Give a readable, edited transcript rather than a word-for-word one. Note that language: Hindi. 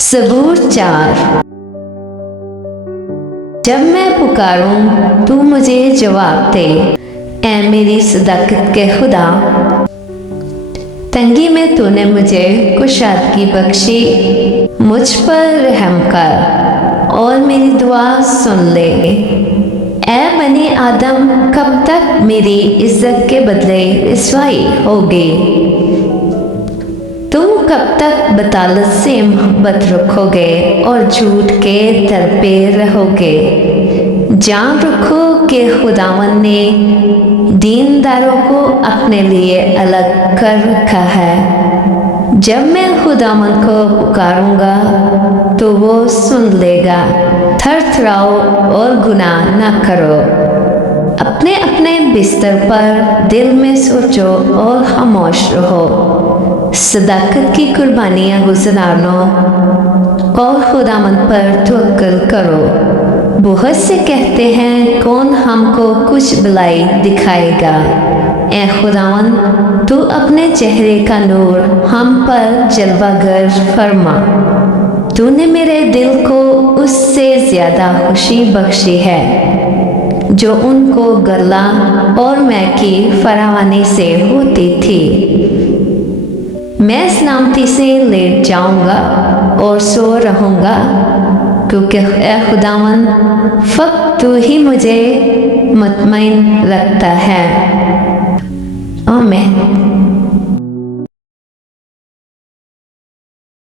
सबूर 4। जब मैं पुकारूं तू मुझे जवाब दे, ऐ मेरी सदाकत के खुदा। तंगी में तूने मुझे कुशादगी बख्शी, मुझ पर रहम कर और मेरी दुआ सुन ले। ऐ बनी आदम, कब तक मेरी इज्जत के बदले रिसवाई होगी? तुम कब तक बतालत से मोहब्बत रखोगे और झूठ के दर पे रहोगे? जान रखो कि खुदावन ने दीनदारों को अपने लिए अलग कर रखा है। जब मैं खुदावन को पुकारूंगा तो वो सुन लेगा। थरथराओ और गुनाह न करो। अपने अपने बिस्तर पर दिल में सोचो और खामोश रहो। सदाकत की कुर्बानियाँ गुज़ारो और खुदावन पर तवक्कुल करो। बहुत से कहते हैं, कौन हमको कुछ भलाई दिखाएगा? ऐ खुदावन, तू अपने चेहरे का नूर हम पर जलवागर फरमा। तूने मेरे दिल को उससे ज़्यादा खुशी बख्शी है जो उनको गला और मैं की फरावानी से होती थी। मैं सलामती से लेट जाऊंगा और सो रहूंगा, क्योंकि ऐ खुदावन, फक्त तू ही मुझे मुतमईन रखता है। आमीन।